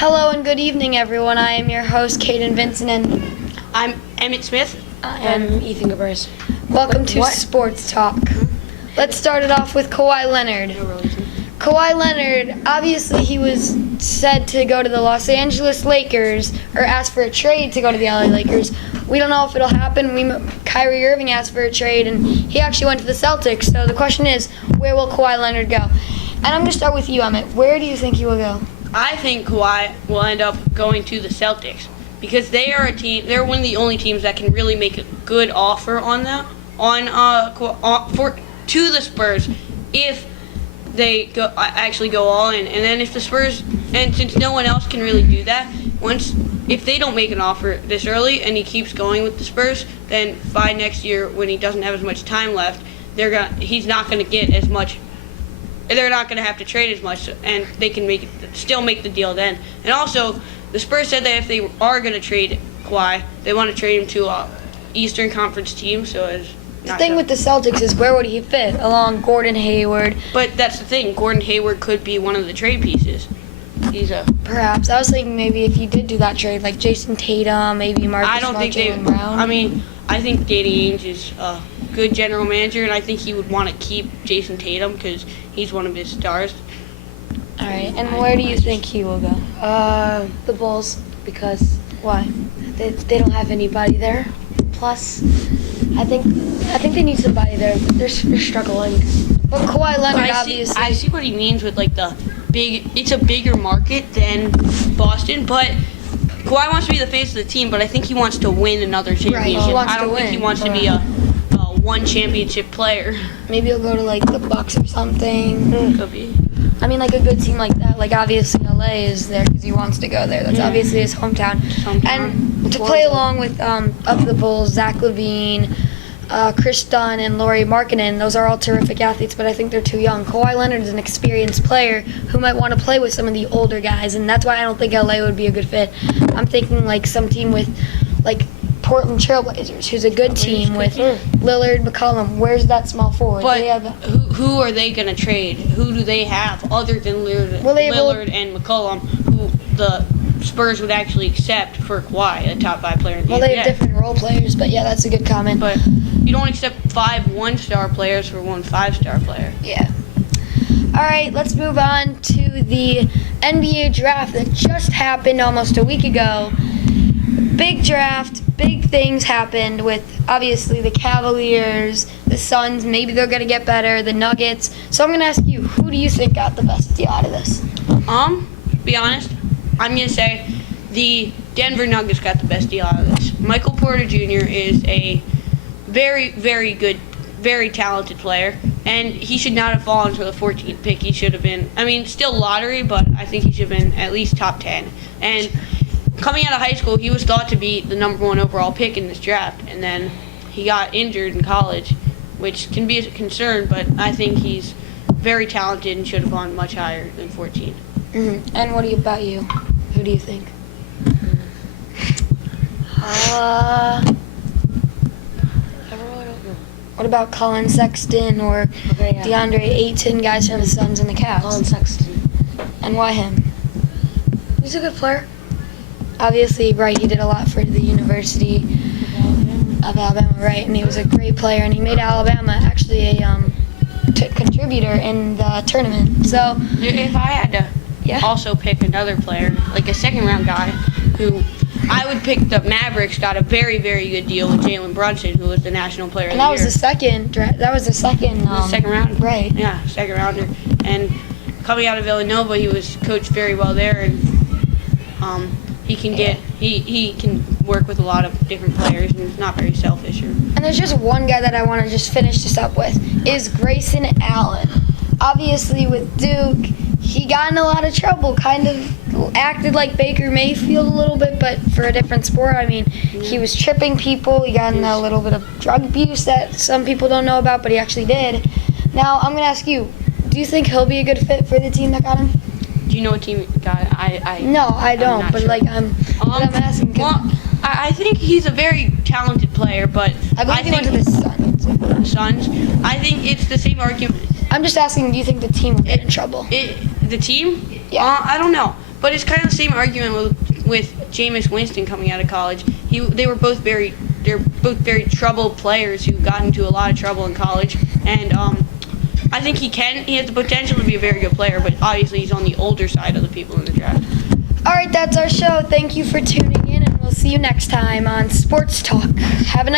Hello and good evening, everyone. I am your host, Caden Vincent, and I'm Emmett Smith. I'm Ethan Gabers. welcome to What? Sports Talk. Let's start it off with Kawhi Leonard. Kawhi Leonard, obviously he was said to go to the Los Angeles Lakers, or asked for a trade to go to the LA Lakers. We don't know if it'll happen. Kyrie Irving asked for a trade, and he actually went to the Celtics. So the question is, where will Kawhi Leonard go? And I'm going to start with you, Emmett. Where do you think he will go? I think Kawhi will end up going to the Celtics because they are a team. They're one of the only teams that can really make a good offer on them to the Spurs if they actually go all in. And then if the Spurs, and since no one else can really do that, if they don't make an offer this early and he keeps going with the Spurs, then by next year when he doesn't have as much time left, he's not going to get as much. They're not going to have to trade as much, and they can still make the deal then. And also, the Spurs said that if they are going to trade Kawhi, they want to trade him to a Eastern Conference team. So as The thing with the Celtics is, where would he fit along Gordon Hayward? But that's the thing. Gordon Hayward could be one of the trade pieces. Perhaps. I was thinking maybe if you did do that trade, like Jason Tatum, maybe Marcus I don't Smart, think Jaylen Brown. I think Danny Ainge is a good general manager, and I think he would want to keep Jason Tatum because he's one of his stars. All right. And where do you think he will go? The Bulls, because Why? they don't have anybody there. Plus, I think they need somebody there. But they're struggling. Well, Kawhi Leonard, I obviously. see what he means with like the big. It's a bigger market than Boston, but Kawhi wants to be the face of the team. But I think he wants to win another championship. he wants I don't to think he win. wants to be a one championship player. Maybe he'll go to like the Bucks or something. Could be. I mean, like a good team like that. Like obviously LA is there because he wants to go there. That's obviously his hometown. And to play along with of the Bulls, Zach LaVine, Chris Dunn, and Lauri Markkanen, those are all terrific athletes, but I think they're too young. Kawhi Leonard is an experienced player who might want to play with some of the older guys, and that's why I don't think LA would be a good fit. I'm thinking like some team with like Portland Trailblazers, who's a good team with Lillard, McCollum. Where's that small forward? But They have, who are they going to trade? Who do they have other than Lillard and McCollum, who the Spurs would actually accept for Kawhi, a top 5 player in the well, they have NBA? different role players, but yeah, that's a good comment. But you don't accept 5 one-star players for 1 5-star player. Yeah. All right, let's move on to the NBA draft that just happened almost a week ago. Big draft, big things happened with obviously the Cavaliers, the Suns. Maybe they're going to get better, the Nuggets. So I'm going to ask you, who do you think got the best deal out of this? To be honest, I'm going to say the Denver Nuggets got the best deal out of this. Michael Porter Jr. is a very, very good, very talented player, and he should not have fallen to the 14th pick. He should have been, still lottery, but I think he should have been at least top 10. And coming out of high school, he was thought to be the number 1 overall pick in this draft, and then he got injured in college, which can be a concern, but I think he's very talented and should have gone much higher than 14. Mm-hmm. And what about you? Who do you think? I really don't know. What about Colin Sexton or DeAndre Ayton, guys from the Suns and the Cavs? Colin Sexton. And why him? He's a good player. Obviously, right, he did a lot for the University of Alabama, right? And he was a great player, and he made Alabama actually a contributor in the tournament. So, If I had to also pick another player, like a second-round guy, who I would pick the Mavericks, got a very, very good deal with Jalen Brunson, who was the National Player of and the that Year. was the second. That was the second. Second round. Right. Yeah, second rounder. And coming out of Villanova, he was coached very well there, and he can work with a lot of different players, and he's not very selfish. And there's just one guy that I want to just finish this up with is Grayson Allen. Obviously, with Duke, he got in a lot of trouble, kind of acted like Baker Mayfield a little bit, but for a different sport. He was tripping people. He got in a little bit of drug abuse that some people don't know about, but he actually did. Now, I'm going to ask you, do you think he'll be a good fit for the team that got him? Do you know what team he got? No, I don't, not but sure. I'm asking. Well, I think he's a very talented player, but I believe he went to the Suns. Suns. I think it's the same argument. I'm just asking, do you think the team will get in trouble? The team? Yeah. I don't know. But it's kind of the same argument with Jameis Winston coming out of college. They're both very troubled players who got into a lot of trouble in college, and I think he has the potential to be a very good player, but obviously he's on the older side of the people in the draft. All right, that's our show. Thank you for tuning in, and we'll see you next time on Sports Talk. Have a nice